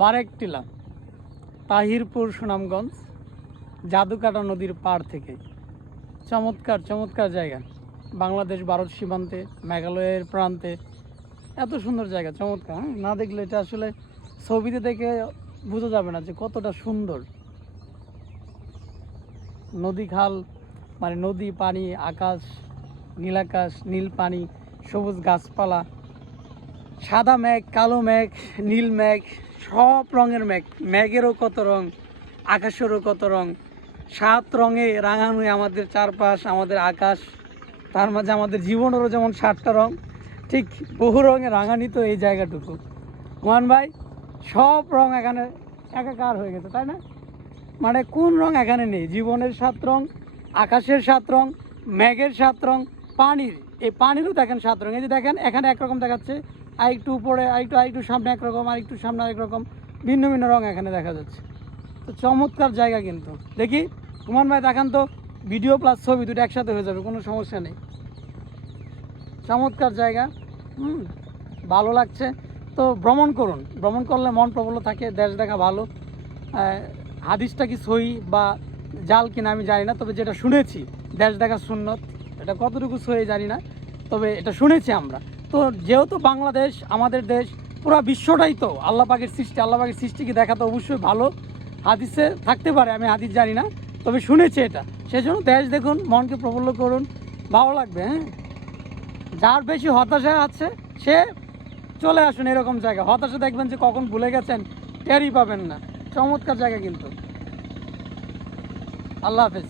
বারেকটিলা, তাহিরপুর সুনামগঞ্জ, জাদুকাটা নদীর পাড় থেকে। চমৎকার চমৎকার জায়গা। বাংলাদেশ, ভারত সীমান্তে, মেঘালয়ের প্রান্তে। এত সুন্দর জায়গা, চমৎকার হ্যাঁ? না দেখলে এটা আসলে ছবিতে দেখে বোঝা যাবে না যে কতটা সুন্দর। নদী খাল মানে নদী, পানি, আকাশ নীল আকাশ নীল পানি, সবুজ গাছপালা, সাদা মেঘ, কালো মেঘ, নীল মেঘ সব রঙের মেঘ। মেঘেরও কত রং, আকাশেরও কত রং। সাত রঙে রাঙানো আমাদের চারপাশ, আমাদের আকাশ। তার মাঝে আমাদের জীবনেরও যেমন সাতটা রং, ঠিক বহু রঙে রাঙানিত এই জায়গাটুকু। হুমান ভাই, সব রং এখানে একাকার হয়ে গেছে, তাই না? মানে কোন রং এখানে নেই? জীবনের সাত রং, আকাশের সাত রং, মেঘের সাত রং, পানির। এই পানিরও দেখেন সাত রং। এই যে দেখেন, এখানে একরকম দেখাচ্ছে আর একটু উপরে আর একটু আর একটু সামনে একরকম আর একটু সামনে আরেক রকম ভিন্ন ভিন্ন রং এখানে দেখা যাচ্ছে। তো চমৎকার জায়গা কিন্তু। দেখি হুমান ভাই দেখান তো ভিডিও প্লাস ছবি দুটো একসাথে হয়ে যাবে, কোনো সমস্যা নেই। চমৎকার জায়গা, হুম, ভালো লাগছে। তো ভ্রমণ করুন, ভ্রমণ করলে মন প্রবল থাকে, দেশ দেখা ভালো। হাদিসটা কি সই বা জাল কিনা আমি জানি না, তবে যেটা শুনেছি, দেশ দেখা সুন্নত, এটা কতটুকু সই জানি না, তবে এটা শুনেছি আমরা। তো যেহেতু বাংলাদেশ আমাদের দেশ, পুরো বিশ্বটাই তো আল্লাহ পাকের সৃষ্টি আল্লাহ পাকের সৃষ্টিকে দেখা তো অবশ্যই ভালো। হাদিসে থাকতে পারে, আমি হাদিস জানি না, তবে শুনেছি এটা। সেজন্য দেশ দেখুন, মনকে প্রফুল্ল করুন, ভালো লাগবে হ্যাঁ? যার বেশি হতাশা আছে, সে চলে আসুন এরকম জায়গা হতাশা দেখবেন যে কখন ভুলে গেছেন, টেরই পাবেন না। চমৎকার জায়গা কিন্তু। আল্লাহ হাফেজ।